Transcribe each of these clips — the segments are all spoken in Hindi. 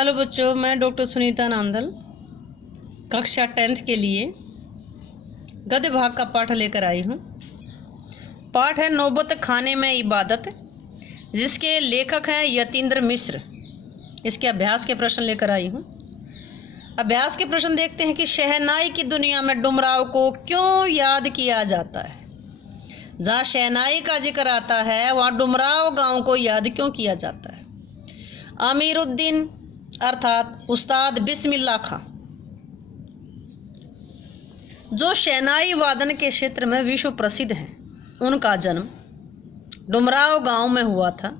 हेलो बच्चों, मैं डॉक्टर सुनीता नांदल कक्षा 10th के लिए गद्य भाग का पाठ लेकर आई हूँ। पाठ है नौबत खाने में इबादत, जिसके लेखक हैं यतीन्द्र मिश्र। इसके अभ्यास के प्रश्न लेकर आई हूँ। अभ्यास के प्रश्न देखते हैं कि शहनाई की दुनिया में डुमराव को क्यों याद किया जाता है। जहाँ शहनाई का जिक्र आता है वहाँ डुमराव गांव को याद क्यों किया जाता है। अमीरुद्दीन अर्थात उस्ताद बिस्मिल्लाह खां, जो शहनाई वादन के क्षेत्र में विश्व प्रसिद्ध हैं, उनका जन्म डुमराव गांव में हुआ था।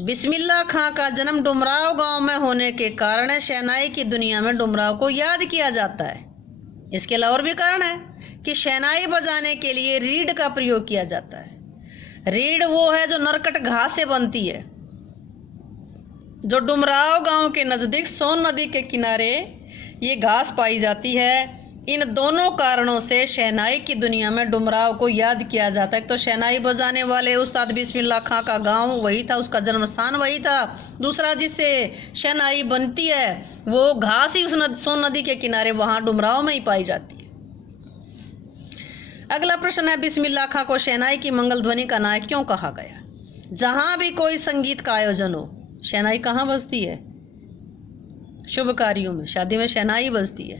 बिस्मिल्लाह खां का जन्म डुमराव गांव में होने के कारण शहनाई की दुनिया में डुमराव को याद किया जाता है। इसके अलावा और भी कारण है कि शहनाई बजाने के लिए रीढ़ का प्रयोग किया जाता है। रीढ़ वो है जो नरकट घास से बनती है, जो डुमराव गांव के नज़दीक सोन नदी के किनारे ये घास पाई जाती है। इन दोनों कारणों से शहनाई की दुनिया में डुमराव को याद किया जाता है। तो शहनाई बजाने वाले उस्ताद बिस्मिल्लाह खां का गांव वही था, उसका जन्म स्थान वही था। दूसरा, जिससे शहनाई बनती है वो घास ही उस सोन नदी के किनारे वहाँ डुमराव में ही पाई जाती है। अगला प्रश्न है, बिस्मिल्लाह खां को शहनाई की मंगल ध्वनि का नायक क्यों कहा गया। जहाँ भी कोई संगीत का आयोजन हो, शहनाई कहाँ बजती है? शुभ कार्यों में, शादी में शहनाई बजती है।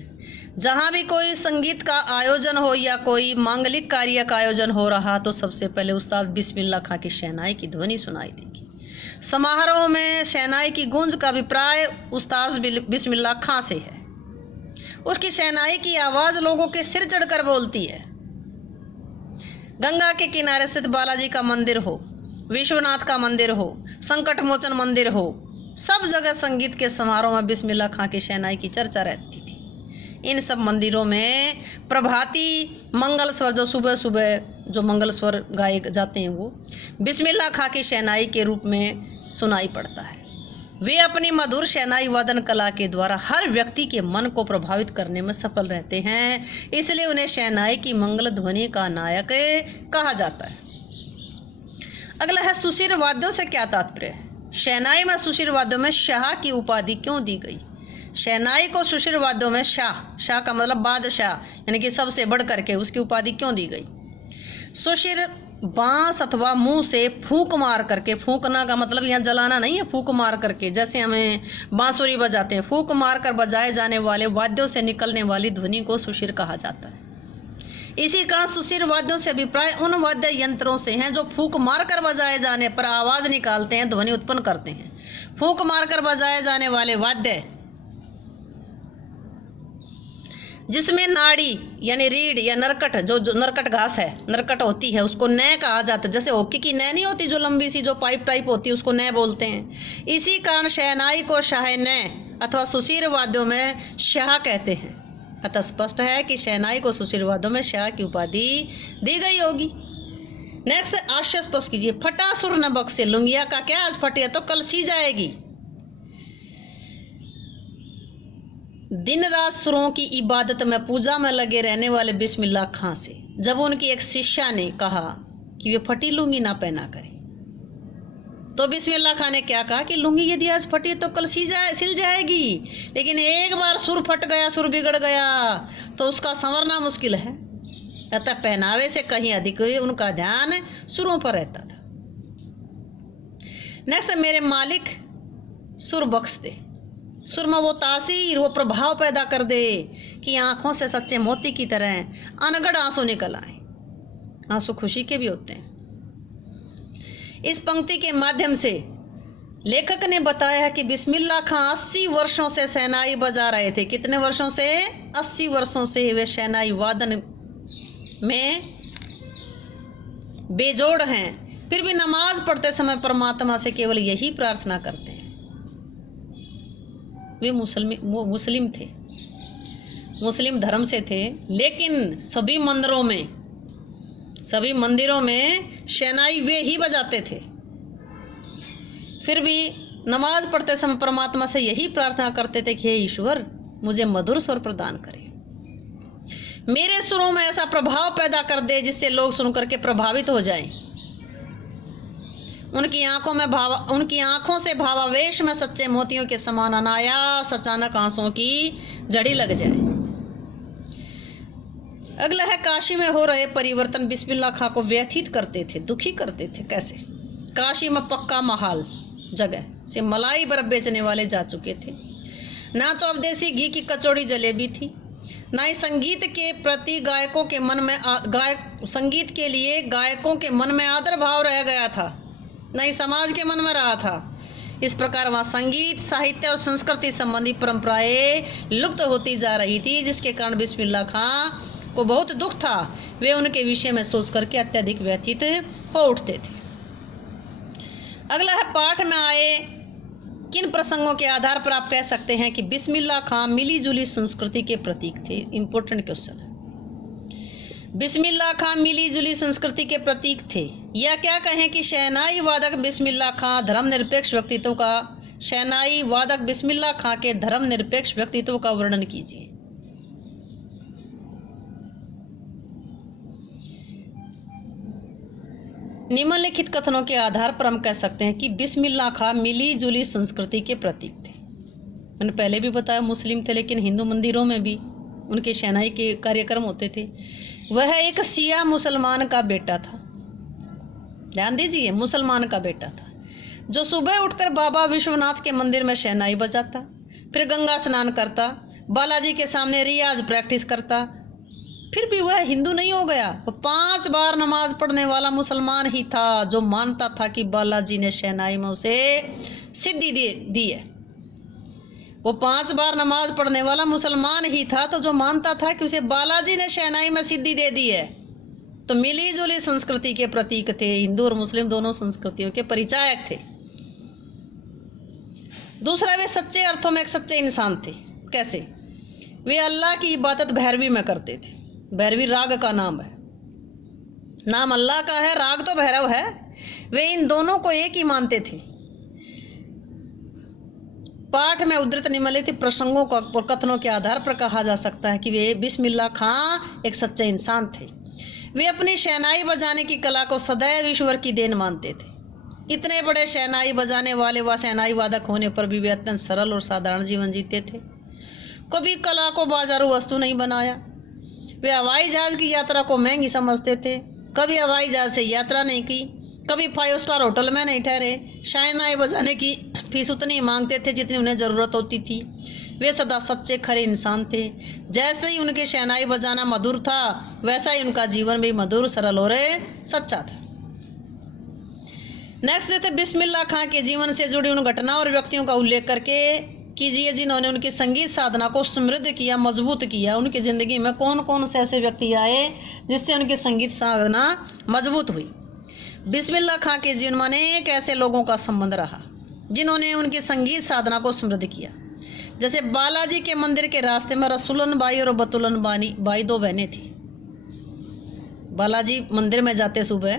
जहाँ भी कोई संगीत का आयोजन हो या कोई मांगलिक कार्य का आयोजन हो रहा तो सबसे पहले उस्ताद बिस्मिल्लाह खां की शहनाई की ध्वनि सुनाई देगी। समारोह में शहनाई की गूंज का अभिप्राय उस्ताद बिस्मिल्लाह खां से है। उसकी शहनाई की आवाज़ लोगों के सिर चढ़कर बोलती है। गंगा के किनारे स्थित बालाजी का मंदिर हो, विश्वनाथ का मंदिर हो, संकट मोचन मंदिर हो, सब जगह संगीत के समारोह में बिस्मिल्लाह खां की शहनाई की चर्चा रहती थी। इन सब मंदिरों में प्रभाती मंगल स्वर, जो सुबह सुबह जो मंगल स्वर गाए जाते हैं, वो बिस्मिल्लाह खां की शहनाई के रूप में सुनाई पड़ता है। वे अपनी मधुर शहनाई वादन कला के द्वारा हर व्यक्ति के मन को प्रभावित करने में सफल रहते हैं, इसलिए उन्हें शहनाई की मंगल ध्वनि का नायक कहा जाता है। अगला है, सुशिर वाद्यों से क्या तात्पर्य है। शहनाई में सुशिर वाद्यों में शाह की उपाधि क्यों दी गई। शहनाई को सुशिर वाद्यों में शाह का मतलब बादशाह, यानी कि सबसे बढ़ करके उसकी उपाधि क्यों दी गई। सुशिर बांस अथवा मुंह से फूंक मार करके, फूंकना का मतलब यहाँ जलाना नहीं है, फूंक मार करके, जैसे हमें बांसुरी बजाते हैं, फूंक मार कर बजाए जाने वाले वाद्यों से निकलने वाली ध्वनि को सुशिर कहा जाता है। इसी कारण सुशिर वाद्यों से अभिप्राय उन वाद्य यंत्रों से हैं जो फूंक मारकर बजाए जाने पर आवाज निकालते हैं, ध्वनि उत्पन्न करते हैं। फूंक मारकर बजाए जाने वाले वाद्य जिसमें नाड़ी यानी रीढ़ या नरकट, जो नरकट घास है, नरकट होती है, उसको नय कहा जाता है। जैसे हॉकी की नय नहीं होती, जो लंबी सी जो पाइप टाइप होती है, उसको नय बोलते हैं। इसी कारण शहनाई को शाह नय अथवा सुशिर वाद्यों में शाह कहते हैं। अतः स्पष्ट है कि शहनाई को सुशिर वाद्यों में शाह की उपाधि दी गई होगी। नेक्स्ट, आशय स्पष्ट कीजिए। फटा सुर न बख्शे, लुंगिया का क्या आज फटे तो कल सी जाएगी। दिन रात सुरों की इबादत में, पूजा में लगे रहने वाले बिस्मिल्लाह खां से जब उनकी एक शिष्या ने कहा कि वे फटी लुंगी ना पहना करें, तो बिस्मिल्लाह खां ने क्या कहा कि लुंगी यदि आज फटी तो कल सिल जाएगी। लेकिन एक बार सुर फट गया, सुर बिगड़ गया तो उसका संवरना मुश्किल है। अतः पहनावे से कहीं अधिक उनका ध्यान सुरों पर रहता था। नेक्स्ट, मेरे मालिक सुर बख्श दे। सुर में वो तासीर, वो प्रभाव पैदा कर दे कि आंखों से सच्चे मोती की तरह अनगढ़ आंसू निकल आए। आंसू खुशी के भी होते हैं। इस पंक्ति के माध्यम से लेखक ने बताया है कि बिस्मिल्लाह खां 80 वर्षों से शहनाई बजा रहे थे। कितने वर्षों से? 80 वर्षों से वे शहनाई वादन में बेजोड़ हैं। फिर भी नमाज पढ़ते समय परमात्मा से केवल यही प्रार्थना करते हैं। वे मुस्लिम थे, मुस्लिम धर्म से थे, लेकिन सभी मंदिरों में शहनाई वे ही बजाते थे। फिर भी नमाज पढ़ते समय परमात्मा से यही प्रार्थना करते थे कि हे ईश्वर, मुझे मधुर स्वर प्रदान करे, मेरे सुरों में ऐसा प्रभाव पैदा कर दे जिससे लोग सुनकर के प्रभावित हो जाएं। उनकी आंखों से भावावेश में सच्चे मोतियों के समान अनायास अचानक आंसुओं की जड़ी लग जाए। अगला है काशी में हो रहे परिवर्तन बिस्मिल्लाह खां को व्यथित करते थे, दुखी करते थे। कैसे? काशी में पक्का महाल जगह से मलाई बर्फ बेचने वाले जा चुके थे। ना तो अब देसी घी की कचौड़ी जलेबी थी, ना ही संगीत के प्रति संगीत के लिए गायकों के मन में आदर भाव रह गया था, ना ही समाज के मन में रहा था। इस प्रकार वहाँ संगीत, साहित्य और संस्कृति संबंधी परंपराएं लुप्त होती जा रही थी, जिसके कारण बिस्मिल्लाह खां को बहुत दुख था। वे उनके विषय में सोच करके अत्यधिक व्यथित हो उठते थे। अगला है पाठ में आए किन प्रसंगों के आधार पर आप कह सकते हैं कि बिस्मिल्लाह खां मिली जुली संस्कृति के प्रतीक थे? इंपॉर्टेंट क्वेश्चन है। बिस्मिल्लाह खां मिली जुली संस्कृति के प्रतीक थे, या क्या कहें कि शहनाई वादक बिस्मिल्लाह खां के धर्मनिरपेक्ष व्यक्तित्व का वर्णन कीजिए। निम्नलिखित कथनों के आधार पर हम कह सकते हैं कि बिस्मिल्लाह खां मिली जुली संस्कृति के प्रतीक थे। मैंने पहले भी बताया मुस्लिम थे, लेकिन हिंदू मंदिरों में भी उनके शहनाई के कार्यक्रम होते थे। वह एक शिया मुसलमान का बेटा था, ध्यान दीजिए, मुसलमान का बेटा था, जो सुबह उठकर बाबा विश्वनाथ के मंदिर में शहनाई बजाता, फिर गंगा स्नान करता, बालाजी के सामने रियाज प्रैक्टिस करता। फिर भी वह हिंदू नहीं हो गया। वो 5 बार नमाज पढ़ने वाला मुसलमान ही था, जो मानता था कि बालाजी ने शहनाई में उसे सिद्धि दी है। वो 5 बार नमाज पढ़ने वाला मुसलमान ही था, तो जो मानता था कि उसे बालाजी ने शहनाई में सिद्धि दे दी है। तो मिली जुली संस्कृति के प्रतीक थे। हिंदू और मुस्लिम दोनों संस्कृतियों के परिचायक थे। दूसरा, वे सच्चे अर्थों में एक सच्चे इंसान थे। कैसे? वे अल्लाह की इबादत भैरवी में करते थे। भैरवी राग का नाम है, नाम अल्लाह का है, राग तो भैरव है। वे इन दोनों को एक ही मानते थे। पाठ में उद्धृत निम्नलिखित प्रसंगों और कथनों के आधार पर कहा जा सकता है कि वे बिस्मिल्लाह खां एक सच्चे इंसान थे। वे अपनी शहनाई बजाने की कला को सदैव ईश्वर की देन मानते थे। इतने बड़े शहनाई बजाने वाले व शहनाई वादक होने पर भी वे अत्यंत सरल और साधारण जीवन जीते थे। कभी कला को बाजारू वस्तु नहीं बनाया। वे हवाई जहाज की यात्रा को महंगी समझते थे, कभी हवाई जहाज से यात्रा नहीं की, कभी 5 स्टार होटल में नहीं ठहरे। शहनाई बजाने की फीस उतनी मांगते थे जितनी उन्हें ज़रूरत होती थी। वे सदा सच्चे खरे इंसान थे। जैसे ही उनके शहनाई बजाना मधुर था, वैसा ही उनका जीवन भी मधुर, सरल और सच्चा था। नेक्स्ट देते बिस्मिल्लाह खां के जीवन से जुड़ी उन घटनाओं और व्यक्तियों का उल्लेख करके कीजिए जिन्होंने उनकी संगीत साधना को समृद्ध किया, मजबूत किया। उनकी ज़िंदगी में कौन कौन से ऐसे व्यक्ति आए जिससे उनकी संगीत साधना मजबूत हुई। बिस्मिल्लाह खां के जीवन में अनेक ऐसे लोगों का संबंध रहा जिन्होंने उनकी संगीत साधना को समृद्ध किया। जैसे बालाजी के मंदिर के रास्ते में रसूलन बाई और बतुलन बाई 2 बहनें थी। बालाजी मंदिर में जाते सुबह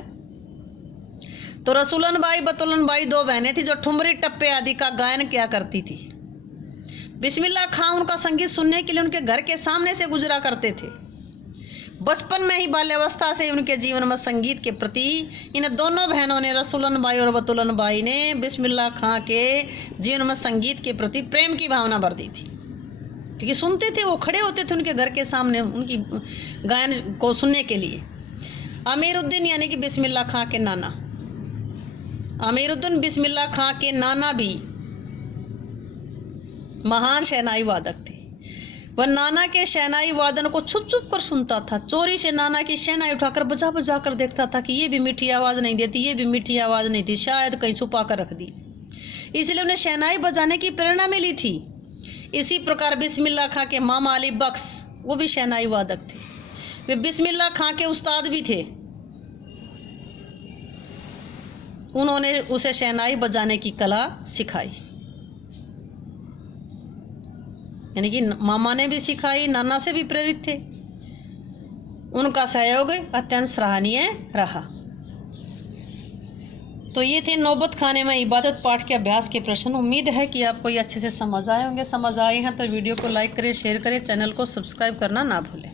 तो रसूलन बाई, बतुलन बाई 2 बहनें थी जो ठुमरी, टप्पे आदि का गायन किया करती थी। बिस्मिल्लाह खां उनका संगीत सुनने के लिए उनके घर के सामने से गुजरा करते थे। बचपन में ही बाल्यावस्था से उनके जीवन में संगीत के प्रति इन दोनों बहनों ने, रसूलन बाई और बतुलन बाई ने, बिस्मिल्लाह खां के जीवन में संगीत के प्रति प्रेम की भावना भर दी थी। क्योंकि सुनते थे, वो खड़े होते थे उनके घर के सामने उनकी गायन को सुनने के लिए। अमीरुद्दीन यानी कि बिस्मिल्लाह खां के नाना, अमीरुद्दीन बिस्मिल्लाह खां के नाना भी महान शहनाई वादक थे। वह नाना के शहनाई वादन को छुप छुप कर सुनता था। चोरी से नाना की शहनाई उठाकर बजा बजा कर देखता था कि ये भी मीठी आवाज़ नहीं देती, ये भी मीठी आवाज़ नहीं थी, शायद कहीं छुपा कर रख दी। इसलिए उन्हें शहनाई बजाने की प्रेरणा मिली थी। इसी प्रकार बिस्मिल्लाह खां के मामा अली बख्श, वो भी शहनाई वादक थे। वे बिस्मिल्लाह खां के उस्ताद भी थे। उन्होंने उसे शहनाई बजाने की कला सिखाई, यानी कि मामा ने भी सिखाई, नाना से भी प्रेरित थे। उनका सहयोग अत्यंत सराहनीय रहा। तो ये थे नौबत खाने में इबादत पाठ के अभ्यास के प्रश्न। उम्मीद है कि आपको ये अच्छे से समझ आए होंगे। समझ आए हैं तो वीडियो को लाइक करें, शेयर करें, चैनल को सब्सक्राइब करना ना भूलें।